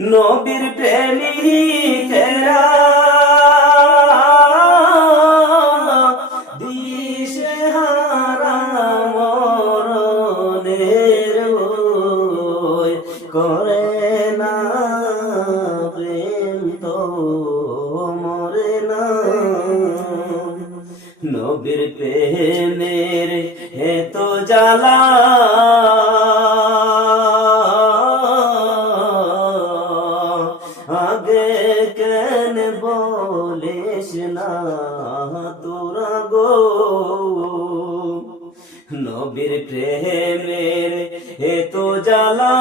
নবীর প্রেমিকেরা। করে না তো মরে না। নবীর প্রেমের হেত জ্বালা। কেন বলিস না তোরা গো। নবীর প্রেমের হেত জ্বালা।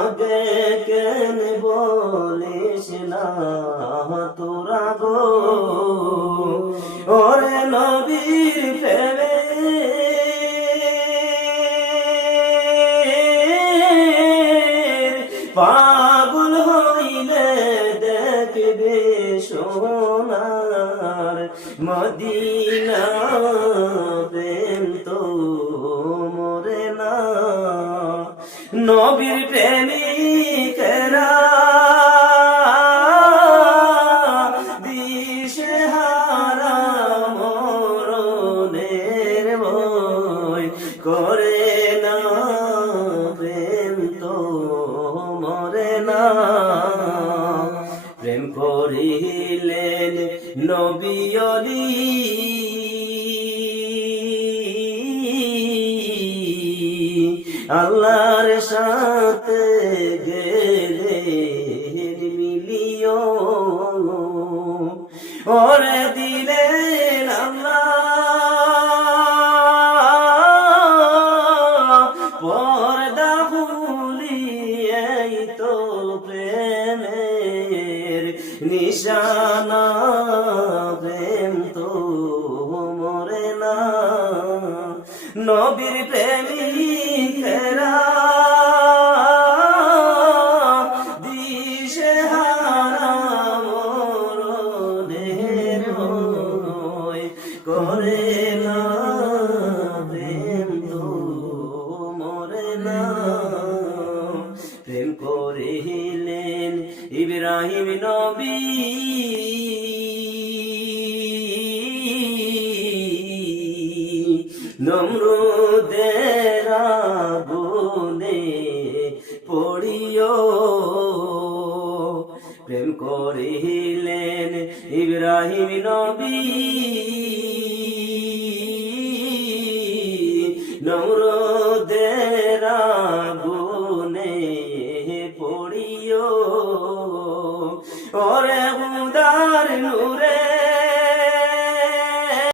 আগে কেন বলিস না পাগল হইলে দেখবে সোনার মদিনা প্রেম তো মরে না। নবীর প্রেমিকেরা করে না। প্রেম করিলেন নবী আল্লাহর সাথে গেলে মিলিও। ওরে দিলেন নিশানা প্রেম তো মরে না। নবীর প্রেমিকেরা করে। ইব্রাহিম নবী। নমরুদের পড়িও। প্রেম করিলেন ইব্রাহিম নবী। নমরুদের ওরে